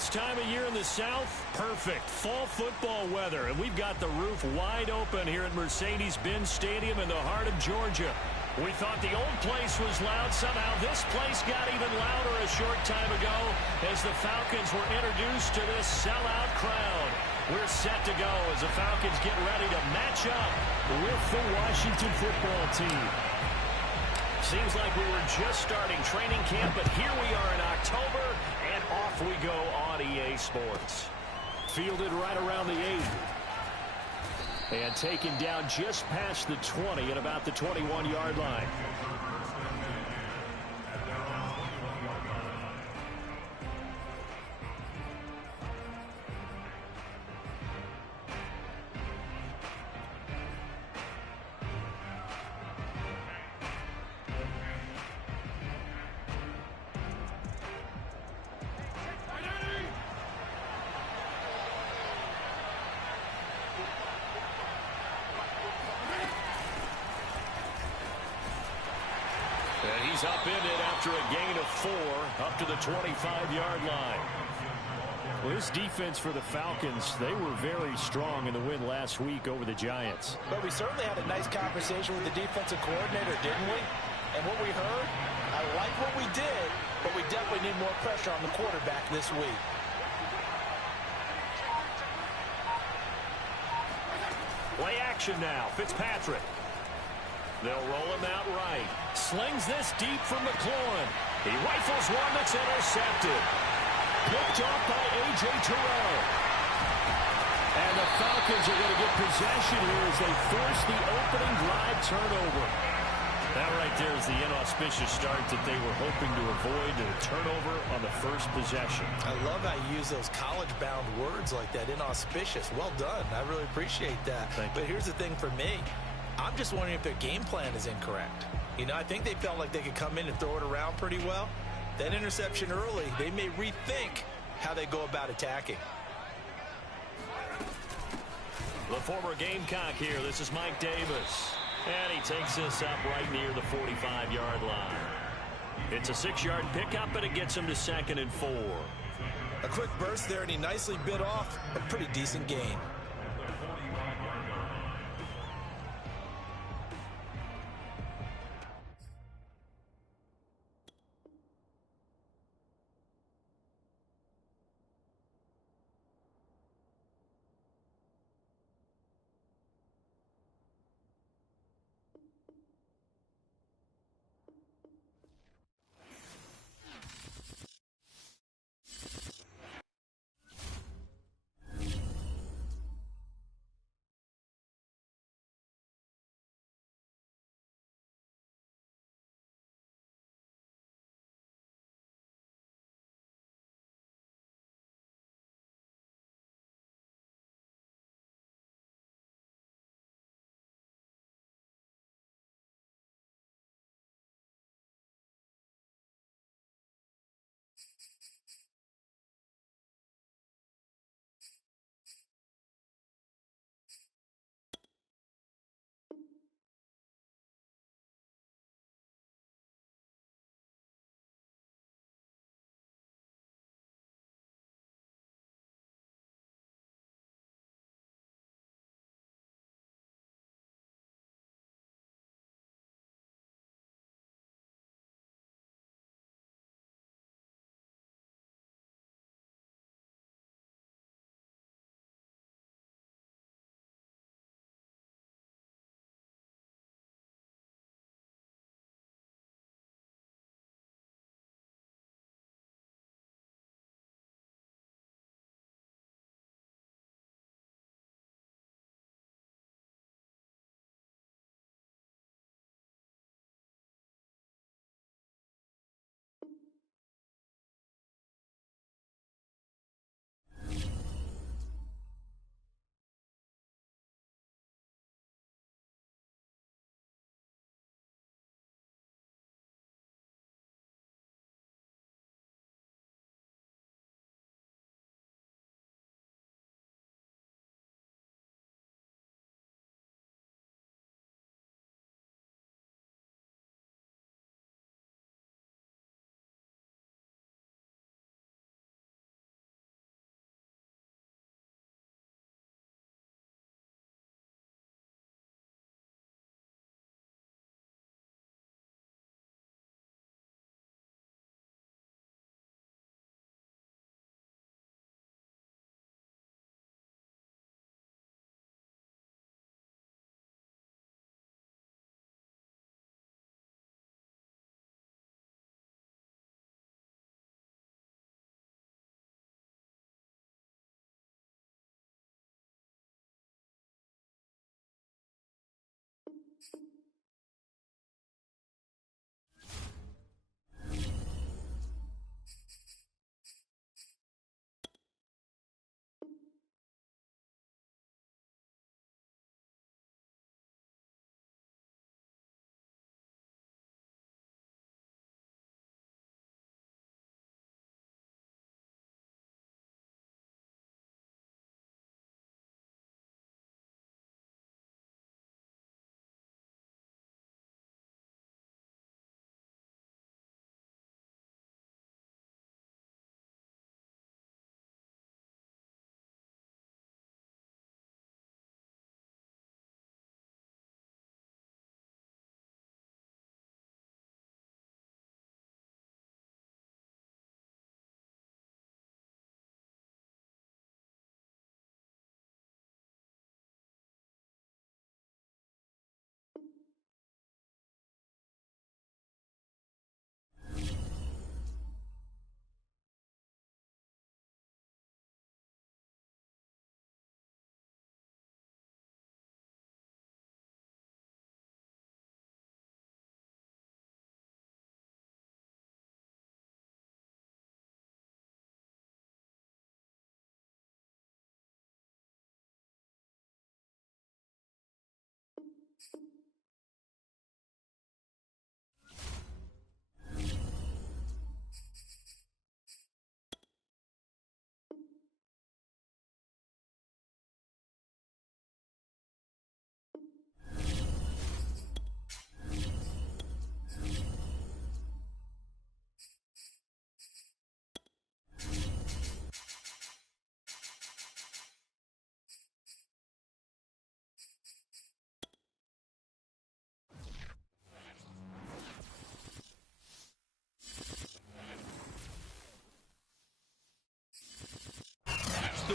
this time of year in the South? Perfect. Fall football weather. And we've got the roof wide open here at Mercedes-Benz Stadium in the heart of Georgia. We thought the old place was loud. Somehow this place got even louder a short time ago as the Falcons were introduced to this sellout crowd. We're set to go as the Falcons get ready to match up with the Washington football team. Seems like we were just starting training camp, but here we are in October, and off we go on EA Sports. Fielded right around the 8. And taken down just past the 20 at about the 21-yard line. And he's up in it after a gain of 4 up to the 25-yard line. Well, this defense for the Falcons, they were very strong in the win last week over the Giants. But we certainly had a nice conversation with the defensive coordinator, didn't we? And what we heard, I like what we did, but we definitely need more pressure on the quarterback this week. Play action now. Fitzpatrick. They'll roll him out right. Slings this deep from McLaurin. He rifles one that's intercepted. Picked off by A.J. Terrell. And the Falcons are going to get possession here as they force the opening drive turnover. That right there is the inauspicious start that they were hoping to avoid, and a turnover on the first possession. I love how you use those college-bound words like that, inauspicious. Well done. I really appreciate that. But here's the thing for me. I'm just wondering if their game plan is incorrect. You know, I think they felt like they could come in and throw it around pretty well. That interception early, they may rethink how they go about attacking. The former Gamecock here. This is Mike Davis. And he takes this up right near the 45-yard line. It's a 6-yard pickup, and it gets him to 2nd and 4. A quick burst there, and he nicely bit off a pretty decent gain.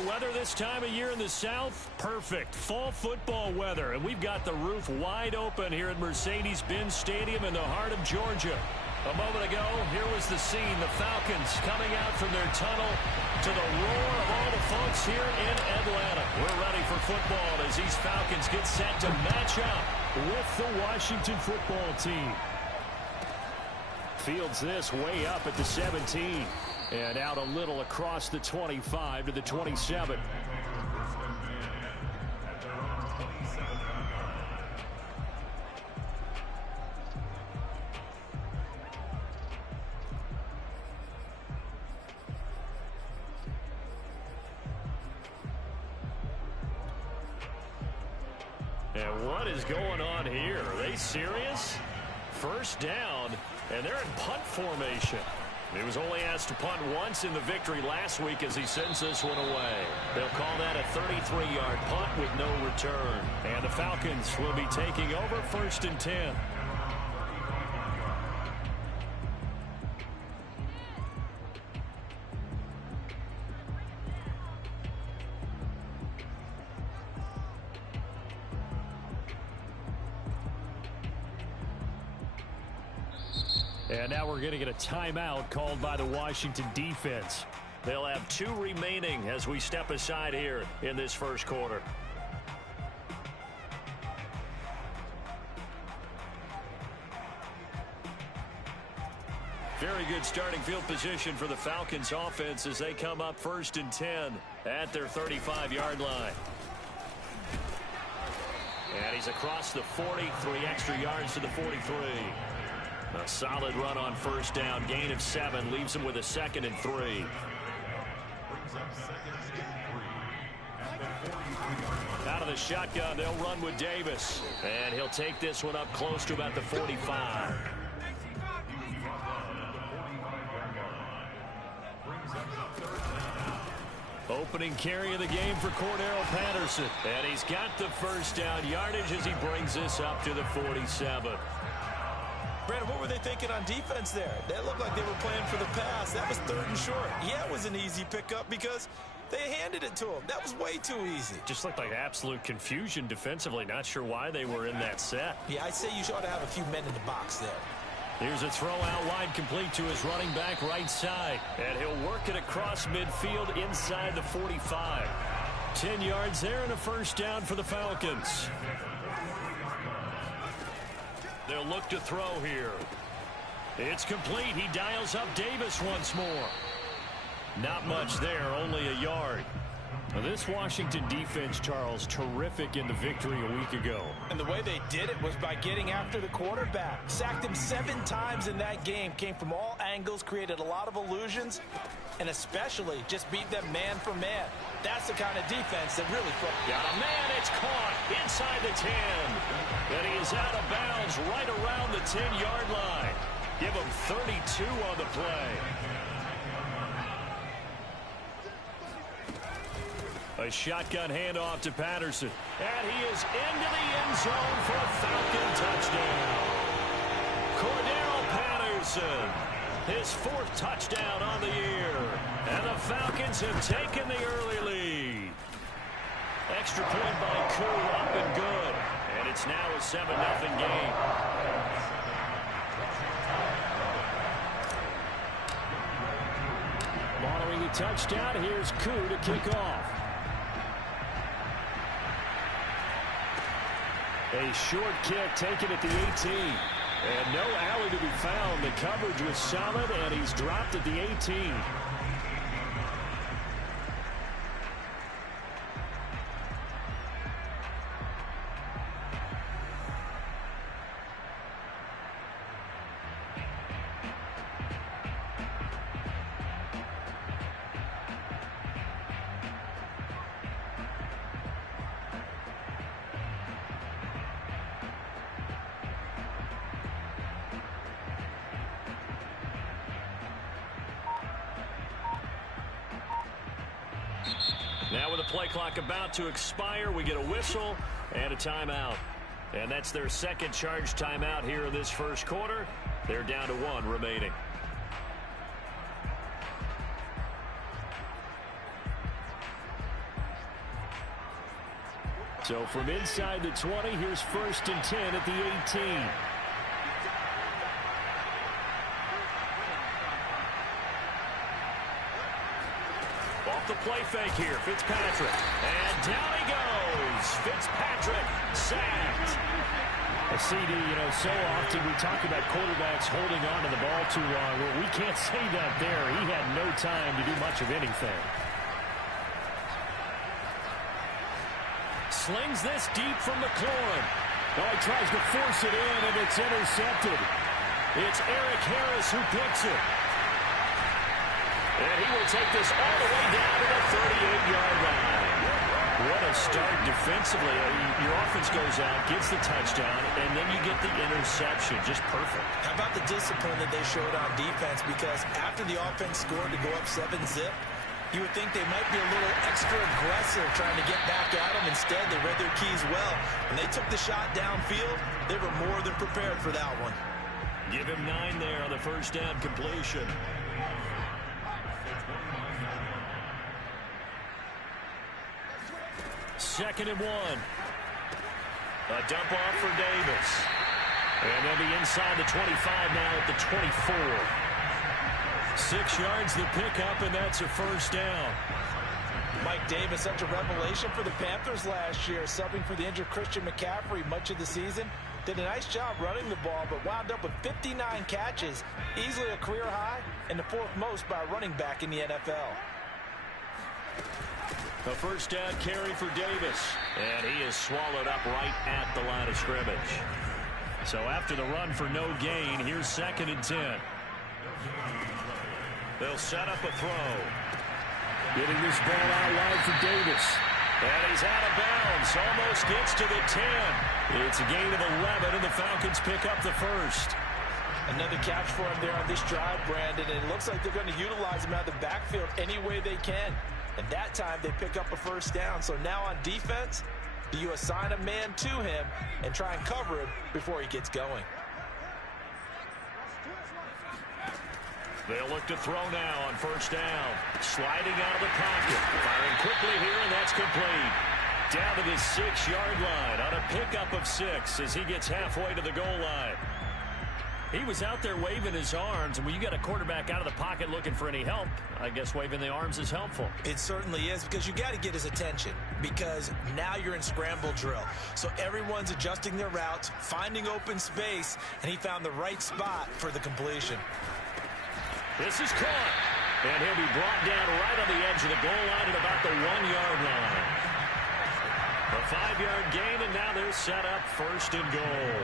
weather this time of year in the South? Perfect. Fall football weather. And we've got the roof wide open here at Mercedes-Benz Stadium in the heart of Georgia. A moment ago, here was the scene. The Falcons coming out from their tunnel to the roar of all the folks here in Atlanta. We're ready for football as these Falcons get set to match up with the Washington football team. Fields this way up at the 17. And out a little across the 25 to the 27. And what is going on here? Are they serious? First down, and they're in punt formation. He was only asked to punt once in the victory last week as he sends this one away. They'll call that a 33-yard punt with no return. And the Falcons will be taking over 1st and 10. And now we're going to get a timeout called by the Washington defense. They'll have 2 remaining as we step aside here in this first quarter. Very good starting field position for the Falcons offense as they come up 1st and 10 at their 35-yard line. And he's across the 40, 3 extra yards to the 43. A solid run on first down. Gain of 7 leaves him with a 2nd and 3. Out of the shotgun, they'll run with Davis. And he'll take this one up close to about the 45. Opening carry of the game for Cordero Patterson. And he's got the first down yardage as he brings this up to the 47. Brandon, what were they thinking on defense there? That looked like they were playing for the pass. That was 3rd and short. Yeah, it was an easy pickup because they handed it to him. That was way too easy. Just looked like absolute confusion defensively. Not sure why they were in that set. Yeah, I'd say you ought to have a few men in the box there. Here's a throw out wide complete to his running back right side. And he'll work it across midfield inside the 45. 10 yards there and a first down for the Falcons. They'll look to throw here. It's complete. He dials up Davis once more. Not much there, only a yard. Now this Washington defense, Charles, terrific in the victory a week ago. And the way they did it was by getting after the quarterback. Sacked him 7 times in that game. Came from all angles, created a lot of illusions, and especially just beat them man for man. That's the kind of defense that really... Got a man, it's caught inside the 10. And he is out of bounds right around the 10-yard line. Give him 32 on the play. A shotgun handoff to Patterson. And he is into the end zone for a Falcon touchdown. Cordero Patterson, his 4th touchdown on the year. And the Falcons have taken the early lead. Extra point by Koo, up and good. And it's now a 7-0 game. Following the touchdown, here's Koo to kick off. A short kick taken at the 18. And no alley to be found. The coverage was solid, and he's dropped at the 18. Now with the play clock about to expire, we get a whistle and a timeout. And that's their 2nd charge timeout here in this first quarter. They're down to 1 remaining. So from inside the 20, here's 1st and 10 at the 18. Off the play fake here, Fitzpatrick. And down he goes. Fitzpatrick sacked. A CD, so often we talk about quarterbacks holding on to the ball too long. Well, we can't say that there. He had no time to do much of anything. Slings this deep from McLaurin. Oh, he tries to force it in, and it's intercepted. It's Eric Harris who picks it. And he will take this all the way down to the 38-yard line. What a start defensively. Your offense goes out, gets the touchdown, and then you get the interception. Just perfect. How about the discipline that they showed on defense? Because after the offense scored to go up 7-zip, you would think they might be a little extra aggressive trying to get back at them. Instead, they read their keys well. When they took the shot downfield, they were more than prepared for that one. Give him 9 there on the first down completion. Second and 1. A dump off for Davis. And they'll be inside the 25 now at the 24. 6 yards the pickup, and that's a first down. Mike Davis, such a revelation for the Panthers last year, subbing for the injured Christian McCaffrey much of the season. Did a nice job running the ball, but wound up with 59 catches, easily a career high, and the 4th most by a running back in the NFL. A first down carry for Davis, and he is swallowed up right at the line of scrimmage. So after the run for no gain, here's 2nd and 10. They'll set up a throw. Getting this ball out wide for Davis. And he's out of bounds. Almost gets to the 10. It's a gain of 11, and the Falcons pick up the first. Another catch for him there on this drive, Brandon. And it looks like they're going to utilize him out of the backfield any way they can. And that time they pick up a first down. So now on defense, do you assign a man to him and try and cover him before he gets going? They'll look to throw now on first down. Sliding out of the pocket. Firing quickly here, and that's complete. Down to the 6-yard line on a pickup of 6 as he gets halfway to the goal line. He was out there waving his arms, and when you got a quarterback out of the pocket looking for any help, I guess waving the arms is helpful. It certainly is, because you got to get his attention, because now you're in scramble drill. So everyone's adjusting their routes, finding open space, and he found the right spot for the completion. This is caught, and he'll be brought down right on the edge of the goal line at about the 1-yard line. A 5-yard gain, and now they're set up 1st and goal.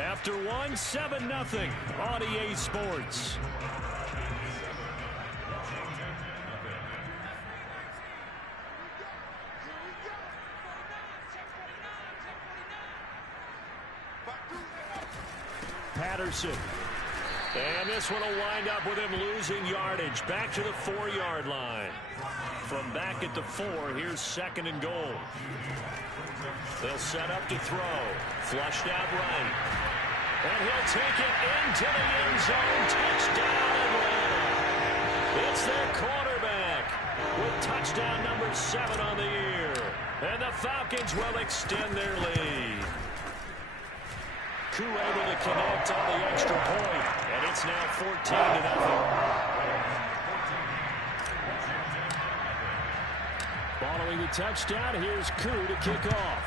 After 1, 7-0 on EA Sports. Patterson. And this one will wind up with him losing yardage. Back to the 4-yard line. From back at the 4, here's 2nd and goal. They'll set up to throw. Flushed out right. And he'll take it into the end zone. Touchdown, Atlanta. It's their quarterback with touchdown number 7 on the year. And the Falcons will extend their lead. Koo able to connect on the extra point. And it's now 14-0. Following the touchdown, here's Koo to kick off.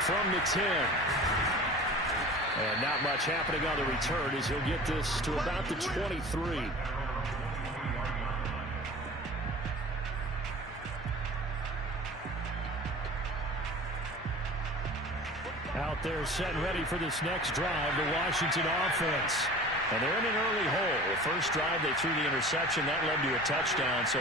From the 10. And not much happening on the return as he'll get this to about the 23. Out there set and ready for this next drive, the Washington offense. And they're in an early hole. The first drive, they threw the interception. That led to a touchdown, so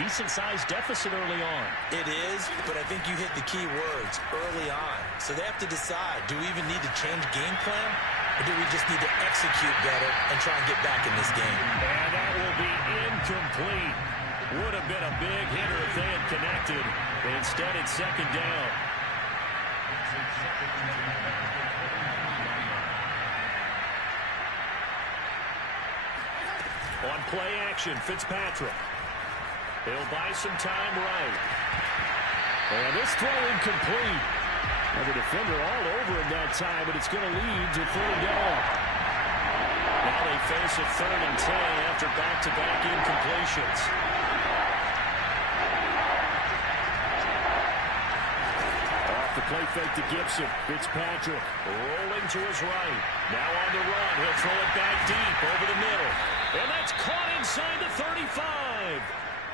decent-sized deficit early on. It is, but I think you hit the key words, early on. So they have to decide, do we even need to change game plan, or do we just need to execute better and try and get back in this game? And that will be incomplete. Would have been a big hitter if they had connected. But instead, it's 2nd down. On play action, Fitzpatrick. He'll buy some time right. And this throw incomplete. And the defender all over him that time, but it's going to lead to third down. Now they face a 3rd and 10 after back-to-back incompletions. Off the play fake to Gibson. Fitzpatrick rolling to his right. Now on the run. He'll throw it back deep over the middle. And that's caught inside the 35.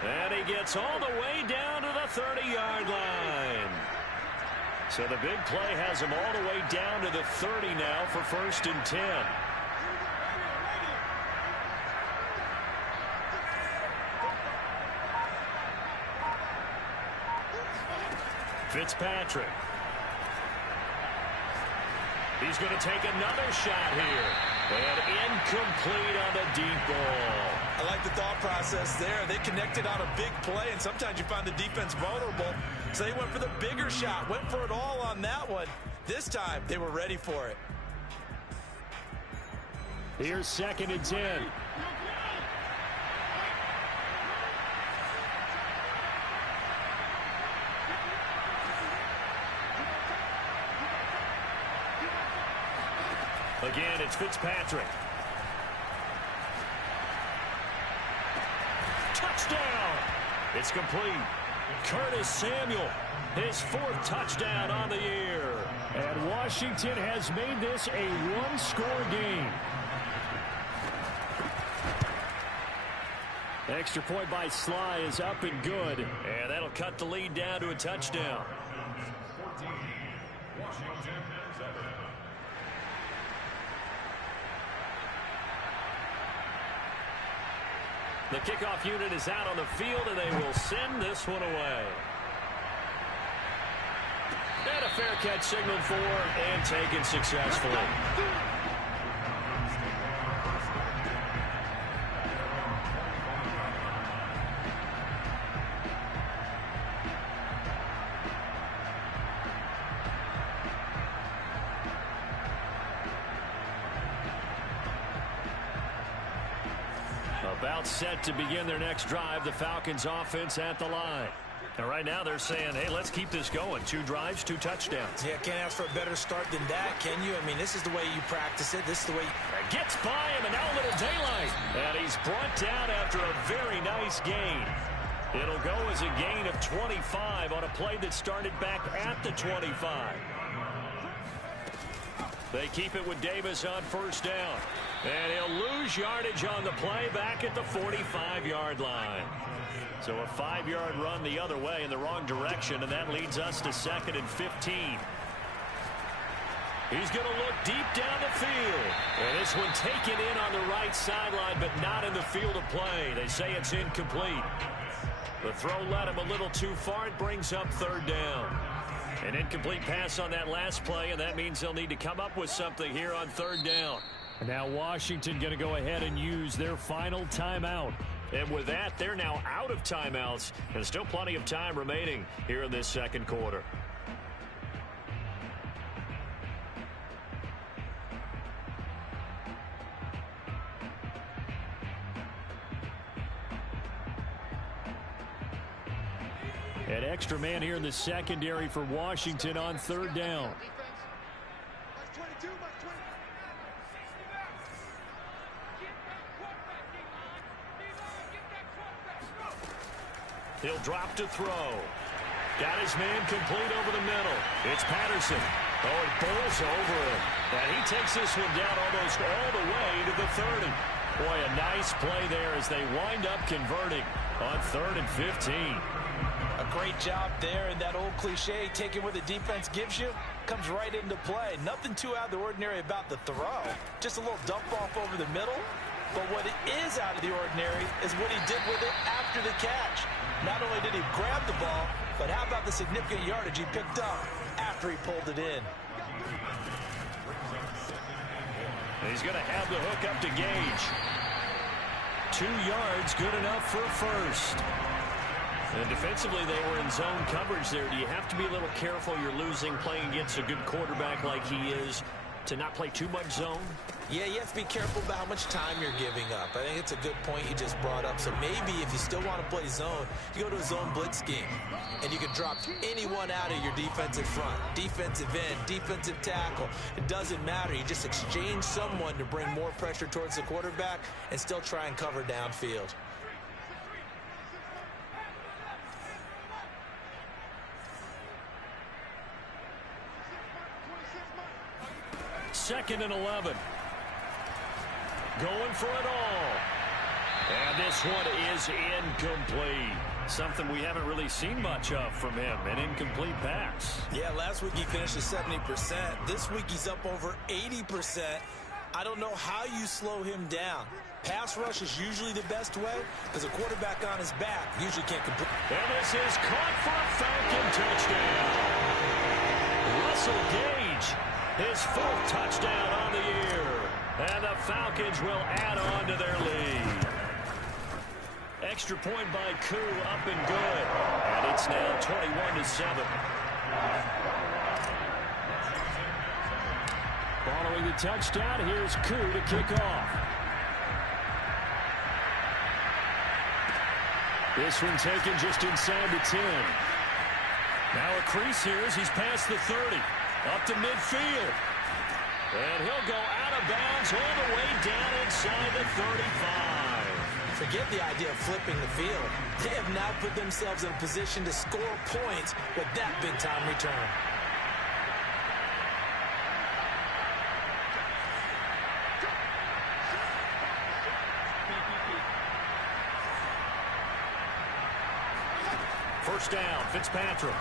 And he gets all the way down to the 30-yard line. So the big play has him all the way down to the 30 now for 1st and 10. Fitzpatrick. He's going to take another shot here. And incomplete on the deep ball. I like the thought process there. They connected on a big play, and sometimes you find the defense vulnerable. So they went for the bigger shot, went for it all on that one. This time, they were ready for it. Here's 2nd and 10. Again, it's Fitzpatrick. Touchdown! It's complete. Curtis Samuel, his 4th touchdown on the year. And Washington has made this a one-score game. Extra point by Sly is up and good. And that'll cut the lead down to a touchdown. The kickoff unit is out on the field, and they will send this one away. And a fair catch signaled for and taken successfully. About set to begin their next drive, the Falcons offense at the line. And right now they're saying, hey, let's keep this going. 2 drives, 2 touchdowns. Yeah, can't ask for a better start than that, can you? I mean, this is the way you practice it. This is the way you... Gets by him, and now a little daylight. And he's brought down after a very nice gain. It'll go as a gain of 25 on a play that started back at the 25. They keep it with Davis on 1st down. And he'll lose yardage on the play back at the 45-yard line. So a 5-yard run the other way in the wrong direction, and that leads us to 2nd and 15. He's going to look deep down the field. And this one taken in on the right sideline, but not in the field of play. They say it's incomplete. The throw led him a little too far. It brings up 3rd down. An incomplete pass on that last play, and that means they'll need to come up with something here on 3rd down. And now Washington going to go ahead and use their final timeout. And with that, they're now out of timeouts. And still plenty of time remaining here in this 2nd quarter. An extra man here in the secondary for Washington on 3rd down. He'll drop to throw. Got his man complete over the middle. It's Patterson. Oh, it bowls over him. And he takes this one down almost all the way to the 30. Boy, a nice play there as they wind up converting on 3rd and 15. A great job there, and that old cliche, taking what the defense gives you, comes right into play. Nothing too out of the ordinary about the throw. Just a little dump off over the middle. But what is out of the ordinary is what he did with it after the catch. Not only did he grab the ball, but how about the significant yardage he picked up after he pulled it in. He's going to have the hook up to Gage. 2 yards, good enough for a first. And defensively, they were in zone coverage there. Do you have to be a little careful? You're losing playing against a good quarterback like he is. to not play too much zone? Yeah, you have to be careful about how much time you're giving up. I think it's a good point you just brought up. So maybe if you still want to play zone, you go to a zone blitz scheme, and you can drop anyone out of your defensive front, defensive end, defensive tackle. It doesn't matter. You just exchange someone to bring more pressure towards the quarterback and still try and cover downfield. Second and 11. Going for it all. And this one is incomplete. Something we haven't really seen much of from him, an incomplete pass. Yeah, last week he finished at 70%. This week he's up over 80%. I don't know how you slow him down. Pass rush is usually the best way because a quarterback on his back usually can't complete. And this is caught for a Falcon touchdown. Russell Gage, his fourth touchdown on the year. And the Falcons will add on to their lead. Extra point by Koo, up and good. And it's now 21-7. Following the touchdown, here's Koo to kick off. This one taken just inside the 10. Now a crease here as he's past the 30. Up to midfield. And he'll go out of bounds all the way down inside the 35. Forget the idea of flipping the field. They have now put themselves in a position to score points with that big-time return. First down, Fitzpatrick.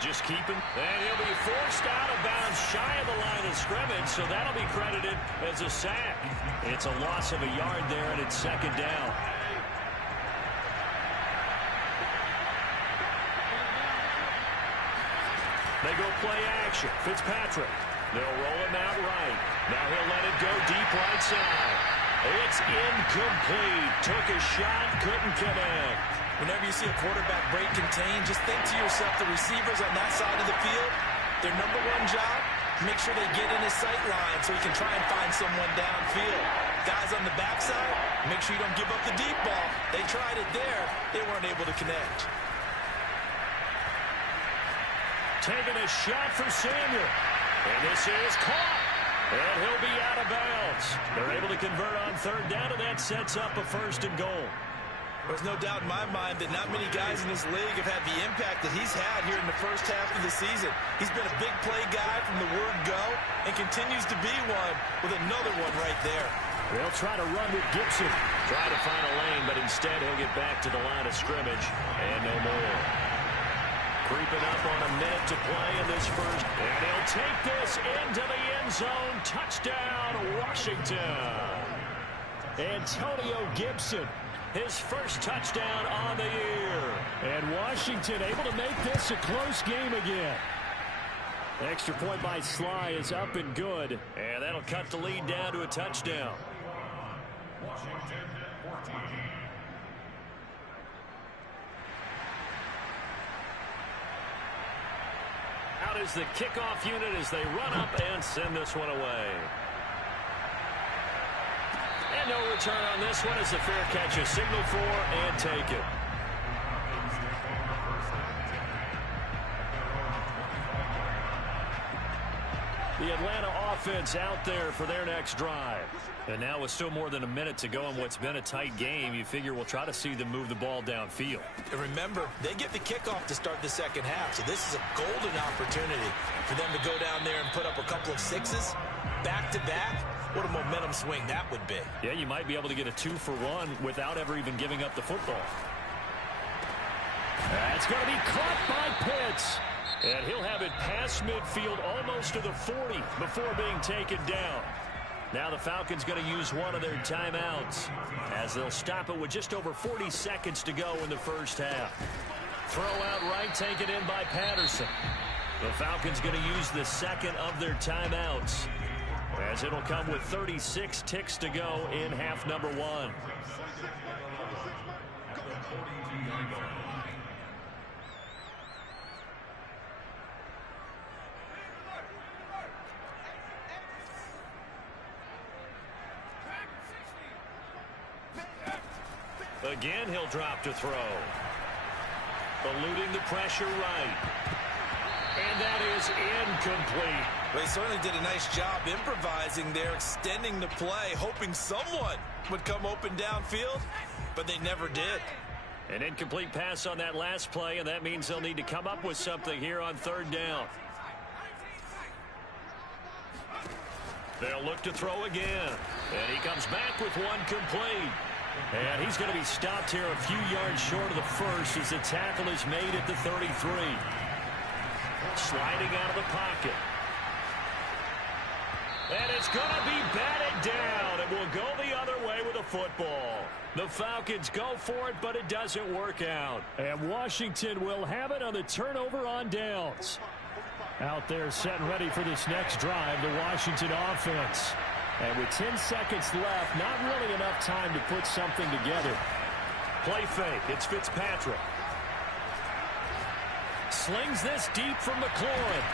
Just keeping, and he'll be forced out of bounds shy of the line of scrimmage, so that'll be credited as a sack. It's a loss of a yard there, and it's second down. They go play action. Fitzpatrick. They'll roll him out right. Now he'll let it go deep right side. It's incomplete. Took a shot, couldn't connect. Whenever you see a quarterback break contain, just think to yourself, the receivers on that side of the field, their number one job, make sure they get in his sight line so he can try and find someone downfield. Guys on the backside, make sure you don't give up the deep ball. They tried it there. They weren't able to connect. Taking a shot for Samuel. And this is caught. And he'll be out of bounds. They're able to convert on third down, and that sets up a first and goal. There's no doubt in my mind that not many guys in this league have had the impact that he's had here in the first half of the season. He's been a big play guy from the word go and continues to be one with another one right there. They'll try to run with Gibson. Try to find a lane, but instead he'll get back to the line of scrimmage and no more. Creeping up on a minute to play in this first. And he'll take this into the end zone. Touchdown, Washington. Antonio Gibson. His first touchdown on the year. And Washington able to make this a close game again. Extra point by Sly is up and good. And that'll cut the lead down to a touchdown. Washington 14. Out is the kickoff unit as they run up and send this one away. And no return on this one as the fair catch is signaled for and taken. The Atlanta offense out there for their next drive. And now with still more than a minute to go in what's been a tight game, you figure we'll try to see them move the ball downfield. And remember, they get the kickoff to start the second half, so this is a golden opportunity for them to go down there and put up a couple of sixes back-to-back. What a momentum swing that would be. Yeah, you might be able to get a 2-for-1 without ever even giving up the football. That's going to be caught by Pitts. And he'll have it past midfield almost to the 40 before being taken down. Now the Falcons going to use one of their timeouts as they'll stop it with just over 40 seconds to go in the first half. Throw out right, taken in by Patterson. The Falcons going to use the second of their timeouts as it'll come with 36 ticks to go in half number one. Again, he'll drop to throw. Eluding the pressure right. And that is incomplete. They certainly did a nice job improvising there, extending the play, hoping someone would come open downfield, but they never did. An incomplete pass on that last play, and that means they'll need to come up with something here on third down. They'll look to throw again. And he comes back with one complete. And he's going to be stopped here a few yards short of the first as the tackle is made at the 33. Sliding out of the pocket. And it's going to be batted down, and will go the other way with the football. The Falcons go for it, but it doesn't work out. And Washington will have it on the turnover on downs. Out there set and ready for this next drive, the Washington offense. And with 10 seconds left, not really enough time to put something together. Play fake. It's Fitzpatrick. Slings this deep from McLaurin.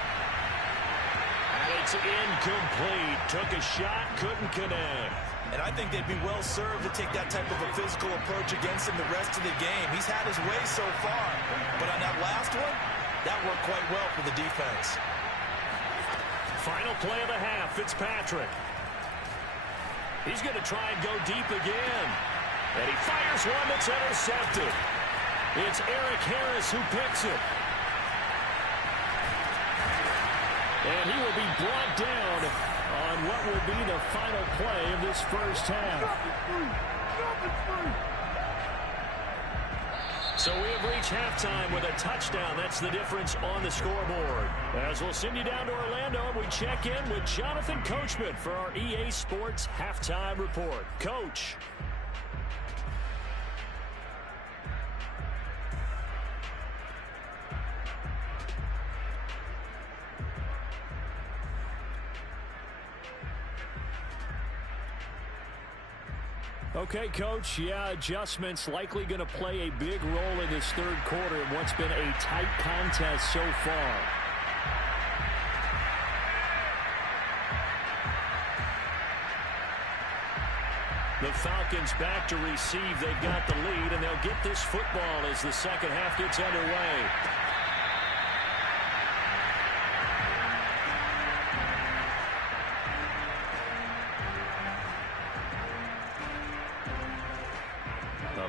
And it's incomplete. Took a shot, couldn't connect. And I think they'd be well served to take that type of a physical approach against him the rest of the game. He's had his way so far. But on that last one, that worked quite well for the defense. Final play of the half, Fitzpatrick. He's going to try and go deep again. And he fires one that's intercepted. It's Eric Harris who picks it. And he will be brought down on what will be the final play of this first half. So we have reached halftime with a touchdown. That's the difference on the scoreboard. As we'll send you down to Orlando, and we check in with Jonathan Coachman for our EA Sports Halftime Report. Coach. Okay, Coach, yeah, adjustments likely going to play a big role in this third quarter in what's been a tight contest so far. The Falcons back to receive. They've got the lead, and they'll get this football as the second half gets underway.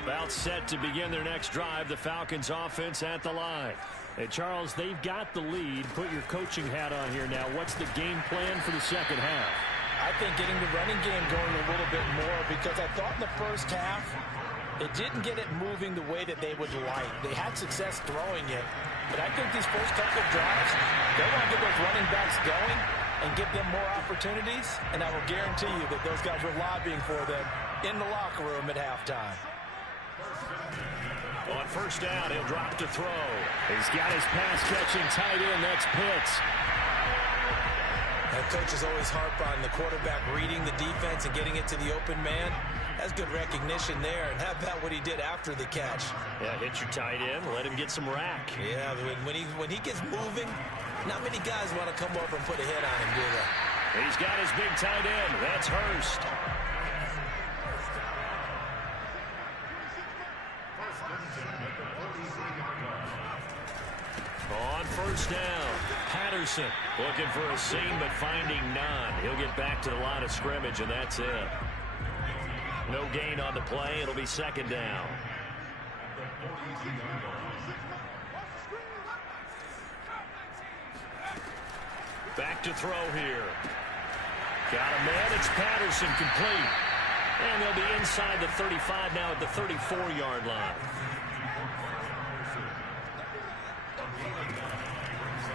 About set to begin their next drive. The Falcons offense at the line. Hey, Charles, they've got the lead. Put your coaching hat on here now. What's the game plan for the second half? I think getting the running game going a little bit more, because I thought in the first half it didn't get it moving the way that they would like. They had success throwing it, but I think these first couple of drives, they want to get those running backs going and give them more opportunities, and I will guarantee you that those guys were lobbying for them in the locker room at halftime. On first down, he'll drop to throw. He's got his pass-catching tight end. That's Pitts. And coaches always harp on the quarterback reading the defense and getting it to the open man. That's good recognition there. And how about what he did after the catch? Yeah, hit your tight end. Let him get some rack. Yeah, when he gets moving, not many guys want to come over and put a hit on him, do they? He's got his big tight end. That's Hurst. On first down, Patterson looking for a seam but finding none. He'll get back to the line of scrimmage, and that's it. No gain on the play. It'll be second down. Back to throw here. Got a man. It's Patterson, complete. And they'll be inside the 35 now at the 34-yard line.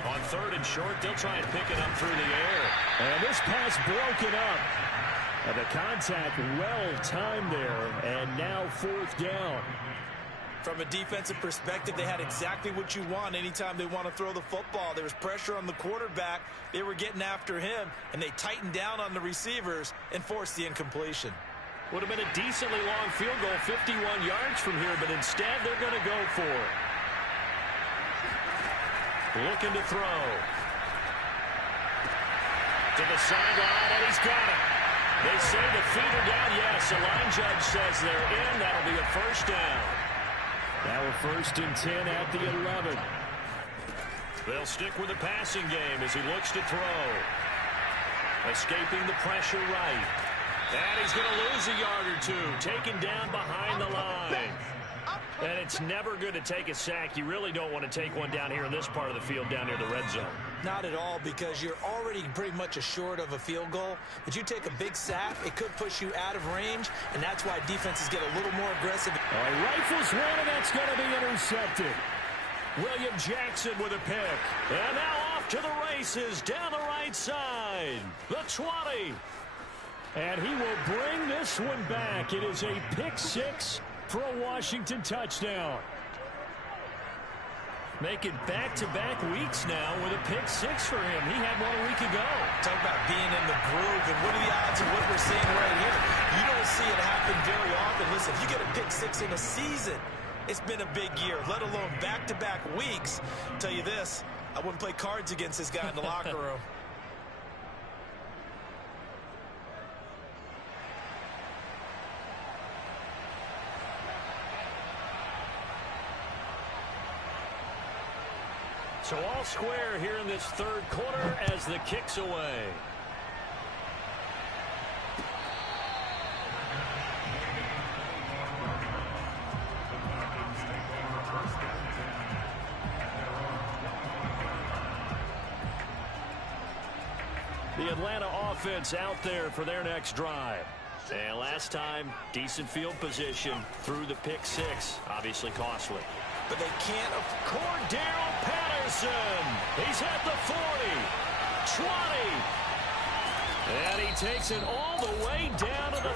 On third and short, they'll try and pick it up through the air. And this pass broken up. And the contact well timed there. And now fourth down. From a defensive perspective, they had exactly what you want anytime they want to throw the football. There was pressure on the quarterback. They were getting after him, and they tightened down on the receivers and forced the incompletion. Would have been a decently long field goal, 51 yards from here, but instead they're going to go for it. Looking to throw. To the sideline, and he's got it. They say the feet are down. Yes, the line judge says they're in. That'll be a first down. Now a 1st and 10 at the 11. They'll stick with the passing game as he looks to throw. Escaping the pressure right. And he's going to lose a yard or two. Taken down behind the line. And it's never good to take a sack. You really don't want to take one down here in this part of the field down near the red zone. Not at all, because you're already pretty much assured of a field goal. But you take a big sack, it could push you out of range, and that's why defenses get a little more aggressive. Rifles one, and that's going to be intercepted. William Jackson with a pick. And now off to the races down the right side. The 20. And he will bring this one back. It is a pick 6 for a Washington touchdown. Make it back-to-back weeks now with a pick 6 for him. He had one a week ago. Talk about being in the groove, and what are the odds of what we're seeing right here? You don't see it happen very often. Listen, if you get a pick 6 in a season, it's been a big year, let alone back-to-back weeks. I'll tell you this, I wouldn't play cards against this guy in the locker room. So all square here in this 3rd quarter as the kick's away. The Atlanta offense out there for their next drive. And last time, decent field position through the pick 6. Obviously costly. But they can't. Cordero Patterson. He's at the 40. 20. And he takes it all the way down to the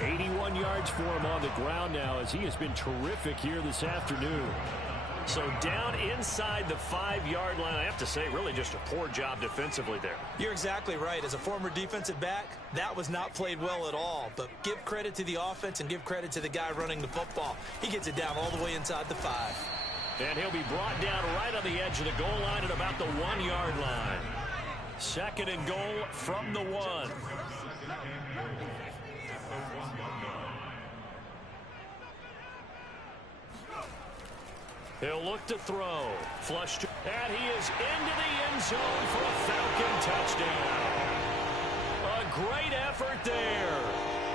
3. 81 yards for him on the ground now as he has been terrific here this afternoon. So down inside the 5-yard line, I have to say, really just a poor job defensively there. You're exactly right. As a former defensive back, that was not played well at all. But give credit to the offense and give credit to the guy running the football. He gets it down all the way inside the 5. And he'll be brought down right on the edge of the goal line at about the 1-yard line. 2nd and goal from the 1. He'll look to throw. Flush. And he is into the end zone for a Falcon touchdown. A great effort there.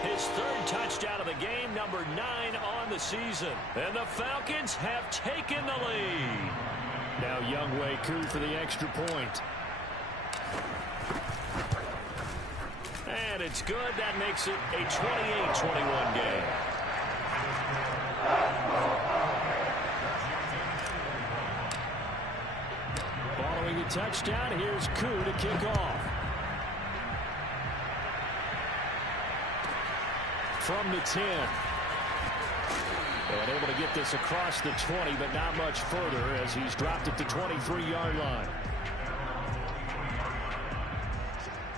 His 3rd touchdown of the game, number 9 on the season. And the Falcons have taken the lead. Now Younghoe Koo for the extra point. And it's good. That makes it a 28-21 game. Following the touchdown, here's Koo to kick off. From the 10. And able to get this across the 20, but not much further as he's dropped it to 23-yard line.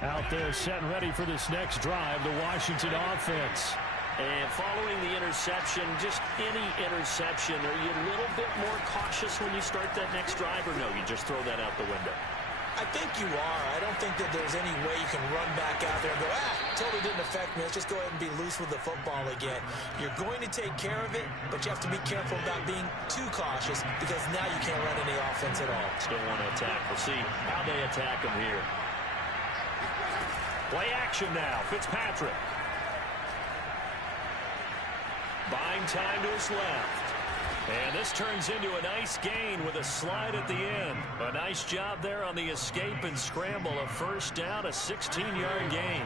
Out there set and ready for this next drive, the Washington offense. And following the interception, just any interception, are you a little bit more cautious when you start that next drive, or no, you just throw that out the window? I think you are. I don't think that there's any way you can run back out there and go, totally didn't affect me. Let's just go ahead and be loose with the football again. You're going to take care of it, but you have to be careful about being too cautious because now you can't run any offense at all. Still want to attack. We'll see how they attack him here. Play action now. Fitzpatrick. Buying time to his left. And this turns into a nice gain with a slide at the end. A nice job there on the escape and scramble. A first down, a 16-yard gain.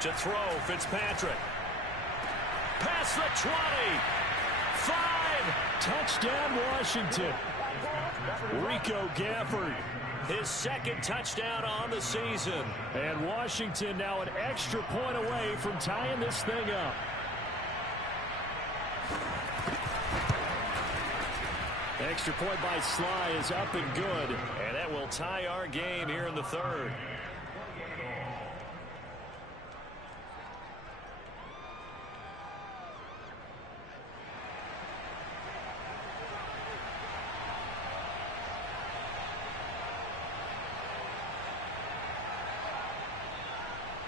To throw, Fitzpatrick. Past the 20. 5. Touchdown, Washington. Rico Gafford, his 2nd touchdown on the season. And Washington now an extra point away from tying this thing up. Extra point by Sly is up and good. And that will tie our game here in the third.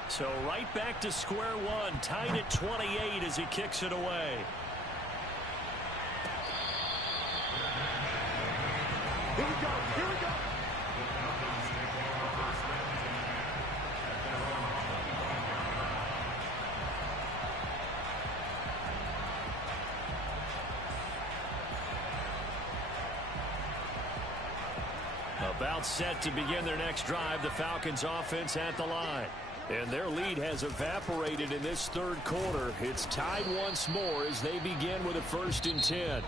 So right back to square one, tied at 28 as he kicks it away. Here we go, here we go. About set to begin their next drive, the Falcons offense at the line. And their lead has evaporated in this third quarter. It's tied once more as they begin with a 1st and 10.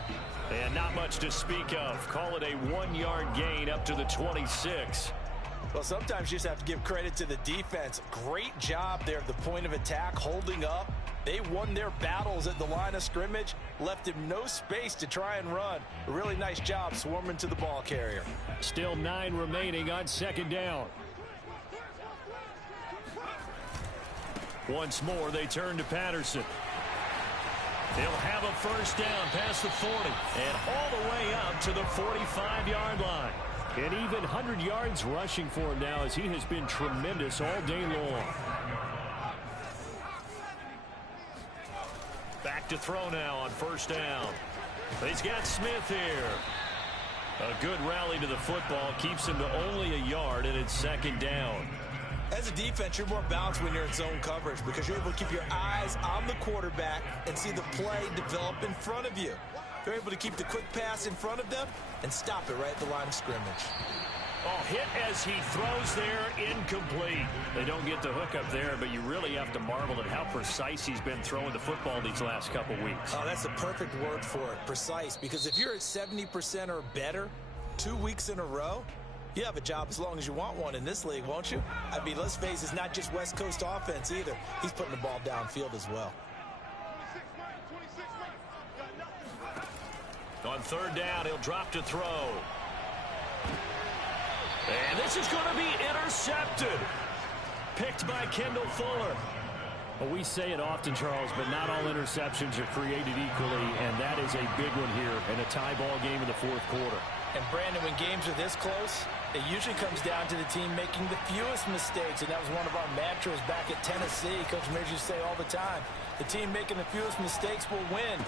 And not much to speak of. Call it a 1-yard gain up to the 26. Well, sometimes you just have to give credit to the defense. Great job there at the point of attack, holding up. They won their battles at the line of scrimmage, left him no space to try and run. A really nice job swarming to the ball carrier. Still 9 remaining on 2nd down. Once more, they turn to Patterson. They'll have a 1st down past the 40 and all the way up to the 45-yard line. And even 100 yards rushing for him now as he has been tremendous all day long. Back to throw now on 1st down. He's got Smith here. A good rally to the football keeps him to only a yard, and it's 2nd down. As a defense, you're more balanced when you're in zone coverage because you're able to keep your eyes on the quarterback and see the play develop in front of you. You're able to keep the quick pass in front of them and stop it right at the line of scrimmage. Oh, hit as he throws there, incomplete. They don't get the hook up there, but you really have to marvel at how precise he's been throwing the football these last couple weeks. Oh, that's the perfect word for it, precise, because if you're at 70% or better 2 weeks in a row, you have a job as long as you want one in this league, won't you? I mean, let's face it, it's not just West Coast offense either. He's putting the ball downfield as well. On 3rd down, he'll drop to throw. And this is going to be intercepted. Picked by Kendall Fuller. Well, we say it often, Charles, but not all interceptions are created equally, and that is a big one here in a tie ball game in the 4th quarter. And, Brandon, when games are this close, it usually comes down to the team making the fewest mistakes, and that was one of our mantras back at Tennessee. Coach Mears used to say all the time, the team making the fewest mistakes will win.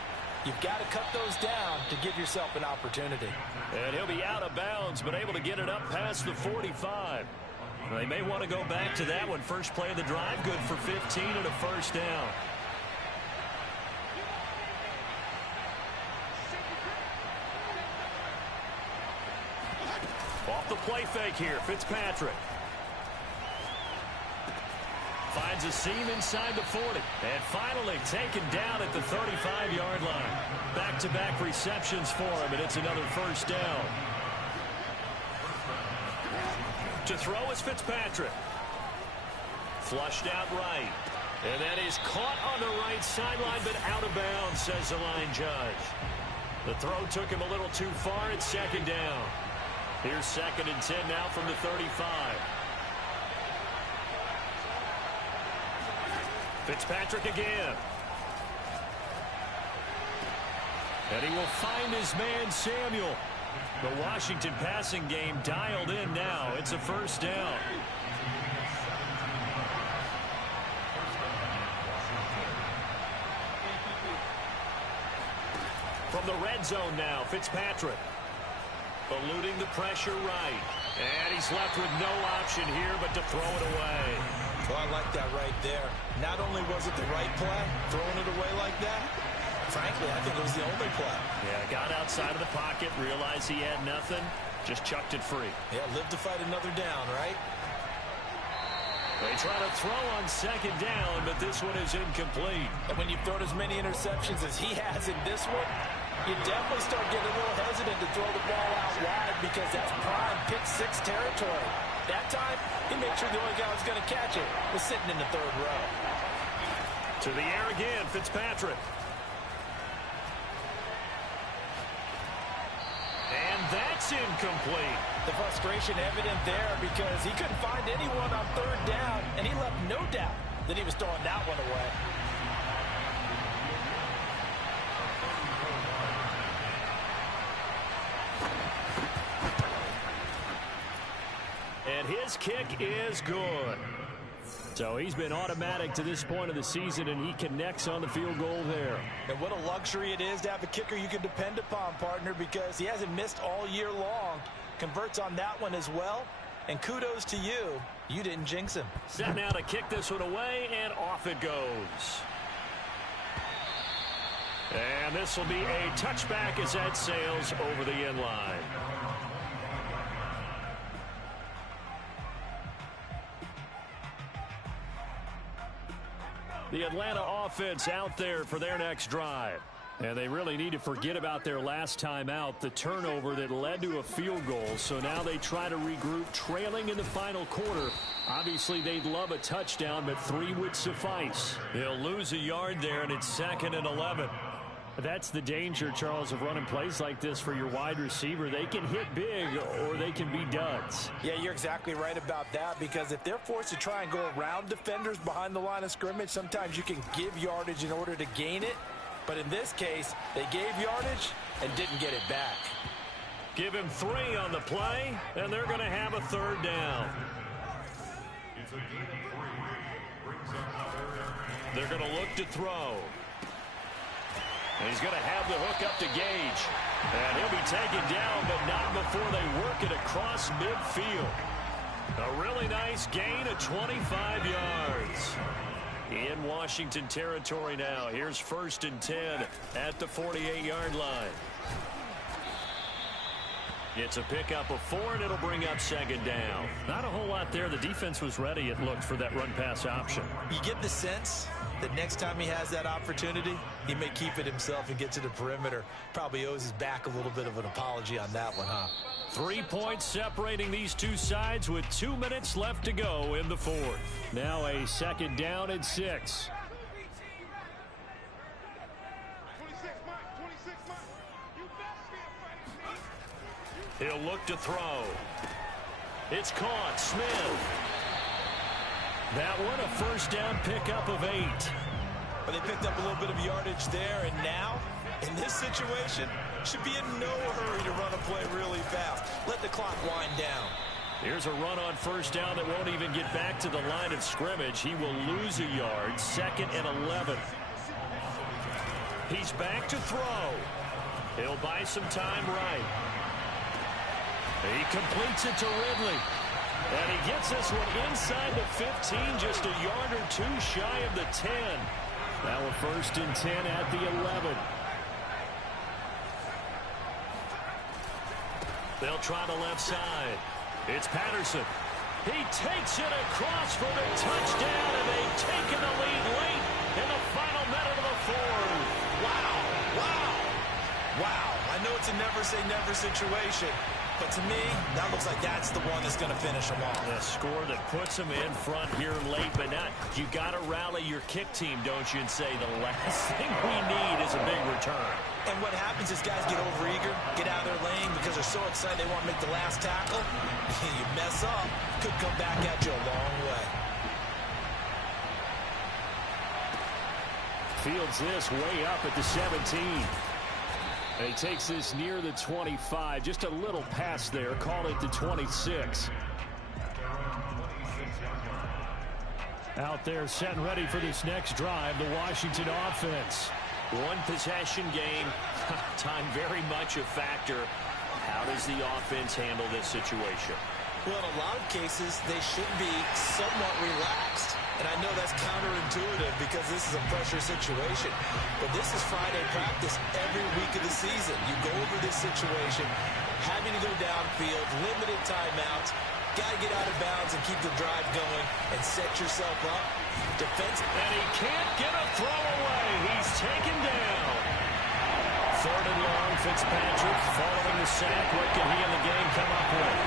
You've got to cut those down to give yourself an opportunity. And he'll be out of bounds, but able to get it up past the 45. They may want to go back to that one. First play of the drive, good for 15 and a 1st down. Off the play fake here, Fitzpatrick. Finds a seam inside the 40. And finally taken down at the 35-yard line. Back-to-back receptions for him, and it's another 1st down. To throw is Fitzpatrick. Flushed out right. And that is caught on the right sideline, but out of bounds, says the line judge. The throw took him a little too far. It's 2nd down. Here's 2nd and 10 now from the 35. Fitzpatrick again. And he will find his man, Samuel. The Washington passing game dialed in now. It's a 1st down. From the red zone now, Fitzpatrick. Eluding the pressure right. And he's left with no option here but to throw it away. Well, I like that right there. Not only was it the right play, throwing it away like that, frankly, I think it was the only play. Yeah, got outside of the pocket, realized he had nothing, just chucked it free. Yeah, live to fight another down, right? They try to throw on 2nd down, but this one is incomplete. And when you've thrown as many interceptions as he has in this one, you definitely start getting a little hesitant to throw the ball out wide because that's prime pick-6 territory. That time, he made sure the only guy who was going to catch it was sitting in the 3rd row. To the air again, Fitzpatrick. And that's incomplete. The frustration evident there because he couldn't find anyone on third down, and he left no doubt that he was throwing that one away. And his kick is good. So he's been automatic to this point of the season, and he connects on the field goal there. And what a luxury it is to have a kicker you can depend upon, partner, because he hasn't missed all year long. Converts on that one as well. And kudos to you. You didn't jinx him. Set now to kick this one away, and off it goes. And this will be a touchback as that sails over the end line. The Atlanta offense out there for their next drive. And they really need to forget about their last time out, the turnover that led to a field goal. So now they try to regroup, trailing in the final quarter. Obviously, they'd love a touchdown, but 3 would suffice. They'll lose a yard there, and it's 2nd and 11. That's the danger, Charles, of running plays like this for your wide receiver. They can hit big or they can be duds. Yeah, you're exactly right about that, because if they're forced to try and go around defenders behind the line of scrimmage, sometimes you can give yardage in order to gain it. But in this case, they gave yardage and didn't get it back. Give him 3 on the play, and they're going to have a 3rd down. They're going to look to throw. And he's going to have the hook up to Gage. And he'll be taken down, but not before they work it across midfield. A really nice gain of 25 yards. In Washington territory now. Here's 1st and 10 at the 48-yard line. It's a pickup of 4, and it'll bring up 2nd down. Not a whole lot there. The defense was ready, it looked, for that run-pass option. You get the sense that next time he has that opportunity, he may keep it himself and get to the perimeter. Probably owes his back a little bit of an apology on that one, huh? 3 points separating these two sides with 2 minutes left to go in the 4th. Now a 2nd down and 6. He'll look to throw. It's caught. Smith. That one a 1st down pickup of 8. But they picked up a little bit of yardage there, and now, in this situation, should be in no hurry to run a play really fast. Let the clock wind down. Here's a run on 1st down that won't even get back to the line of scrimmage. He will lose a yard. 2nd and 11. He's back to throw. He'll buy some time right. He completes it to Ridley. And he gets this one inside the 15, just a yard or 2 shy of the 10. Now a 1st and 10 at the 11. They'll try the left side. It's Patterson. He takes it across for the touchdown, and they've taken the lead late in the final minute of the 4th. Wow, wow, wow. I know it's a never-say-never situation, but to me, that looks like that's the one that's going to finish them off. A score that puts them in front here late, but not. You got to rally your kick team, don't you, and say the last thing we need is a big return. And what happens is guys get overeager, get out of their lane because they're so excited they want to make the last tackle. You mess up, could come back at you a long way. Fields this way up at the 17. And he takes this near the 25. Just a little pass there. Call it the 26. Out there set and ready for this next drive, the Washington offense. One possession game. Time very much a factor. How does the offense handle this situation? Well, in a lot of cases, they should be somewhat relaxed. And I know that's counterintuitive because this is a pressure situation. But this is Friday practice every week of the season. You go over this situation, having to go downfield, limited timeouts, got to get out of bounds and keep the drive going and set yourself up. Defense. And he can't get a throw away. He's taken down. 3rd and long, Fitzpatrick following the sack. What can he in the game come up with?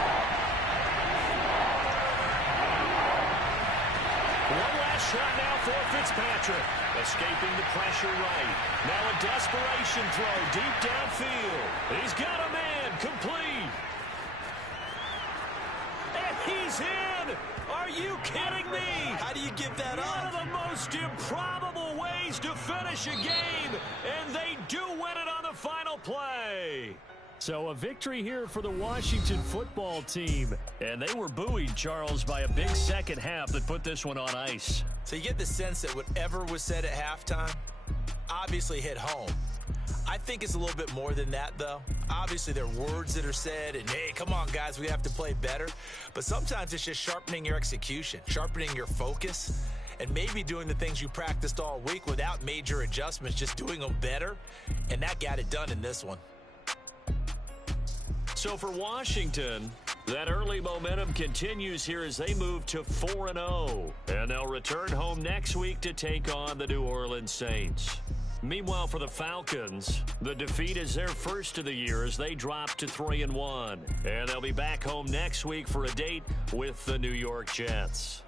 One last shot now for Fitzpatrick. Escaping the pressure right. Now a desperation throw deep downfield. He's got a man complete. And he's in. Are you kidding me? How do you give that up? One of the most improbable ways to finish a game, and they do win it on the final play. So a victory here for the Washington football team. And they were buoyed, Charles, by a big second half that put this one on ice. So you get the sense that whatever was said at halftime obviously hit home. I think it's a little bit more than that, though. Obviously, there are words that are said, and, hey, come on, guys, we have to play better. But sometimes it's just sharpening your execution, sharpening your focus, and maybe doing the things you practiced all week without major adjustments, just doing them better. And that got it done in this one. So for Washington, that early momentum continues here as they move to 4-0. And they'll return home next week to take on the New Orleans Saints. Meanwhile, for the Falcons, the defeat is their first of the year as they drop to 3-1. And they'll be back home next week for a date with the New York Jets.